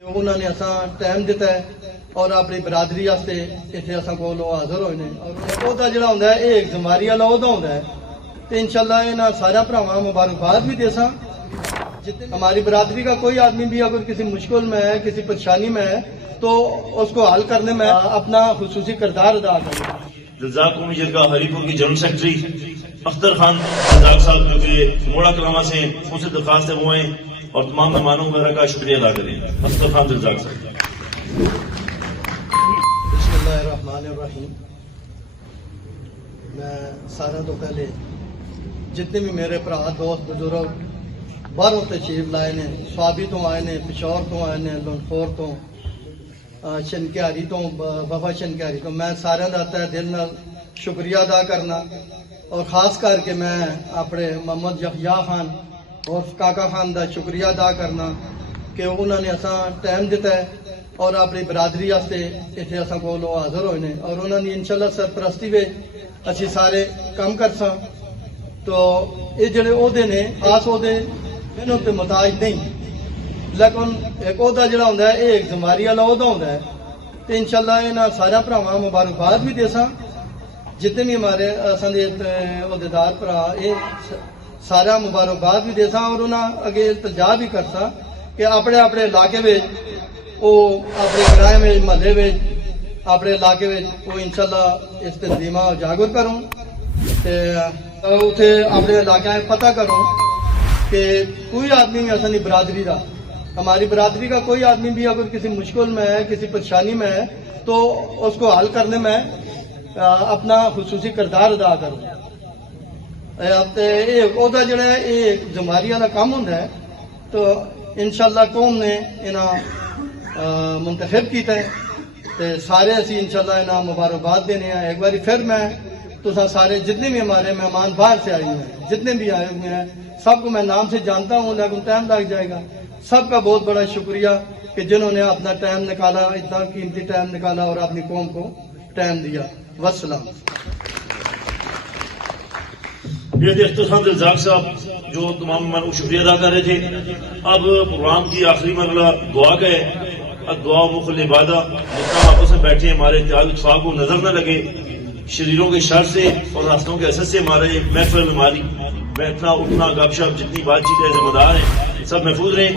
انہوں نے اساں ٹائم دیتا ہے اور اپنی برادری واسطے اتنے اساں کو حاضر ہوئے ہیں اور عہدہ جڑا ہوندا ہے یہ ایک ذمہ والا عہدہ ہوندا ہے تو انشاءاللہ انہاں سارا بھراواں مبارکباد بھی دیساں. ہماری برادری کا کوئی آدمی بھی اگر کسی مشکل میں ہے کسی پریشانی میں ہے تو اس کو حل کرنے میں اپنا خصوصی کردار ادا کریں. رزاق قومی جرگہ ہریپور کی جنرل سیکرٹری اختر خان رزاق صاحب جو کہ موڑا کلامہ سے ان سے درخواست ہے وہ ہیں اور تمام مہمانوں وغیرہ کا شکریہ ادا کریں. اختر خان رزاق صاحب. بسم اللہ الرحمن الرحیم. میں سارا تو پہلے جتنے بھی میرے برا دوست بزرگ باہروں تشریف لائے نے سوابی تو آئے نے پشور تو آئے نے لنڈخور تو شنکیاری تو بابا شنکیاری تو میں سارے کا تہ دل نال شکریہ ادا کرنا اور خاص کر کے میں اپنے محمد یحییٰ خان اور کاکا خان کا شکریہ ادا کرنا کہ انہوں نے اساں ٹائم دیتا ہے اور اپنی برادری واسطے اتنے اساں کو حاضر ہوئے ہیں اور انہوں نے انشاءاللہ سرپرستی میں اسی سارے کام کر ساں. تو یہ جڑے عہدے نے خاص عہدے انہوں تے محتاج نہیں لیکن ایک عہدہ جڑا ہوندا ہے یہ ایک ذمہ والا عہدہ ہوندا ہے تو انشاءاللہ انہاں سارا بھراواں مبارکباد بھی دیساں جتنے بھی ہمارے اساں دے عہدیدار بھرا یہ سارا مبارکباد بھی دیساں اور انہاں اگے التجا بھی کرساں کہ اپنے اپنے علاقے وچ او اپنے گرائے میں محلے وچ اپنے علاقے وچ وہ انشاءاللہ اس تنظیمہ اجاگر کروں تے اتنے اپنے علاقے میں پتہ کروں کہ کوئی آدمی بھی اصلی برادری کا ہماری برادری کا کوئی آدمی بھی اگر کسی مشکل میں ہے کسی پریشانی میں ہے تو اس کو حل کرنے میں اپنا خصوصی کردار ادا کروں. یہ عہدہ جڑا ہے یہ ایک ذمہ والا کام ہوتا ہے تو انشاءاللہ قوم نے انہاں منتخب کیتا ہے تے سارے اسی انشاءاللہ انہاں مبارکباد دینے ہیں. ایک باری پھر میں تو سارے جتنے بھی ہمارے مہمان باہر سے آئے ہوئے ہیں جتنے بھی آئے ہوئے ہیں سب کو میں نام سے جانتا ہوں لیکن ٹائم لگ جائے گا. سب کا بہت بڑا شکریہ کہ جنہوں نے اپنا ٹائم نکالا اتنا قیمتی ٹائم نکالا اور اپنی قوم کو ٹائم دیا. والسلام. اختر خان رزاق صاحب جو تمام مہمانوں کو شکریہ ادا کر رہے تھے. اب پروگرام کی آخری مرحلہ دعا کا ہے. اب دعا مخل عبادہ جتنا آپس میں بیٹھے ہمارے اتحاد اتفاق کو نظر نہ لگے شریروں کے شر سے اور راستوں کے اثر سے ہمارے محفل ہماری بیٹھنا اٹھنا گپ شپ جتنی بات چیت ہے ذمہ دار ہیں سب محفوظ رہیں.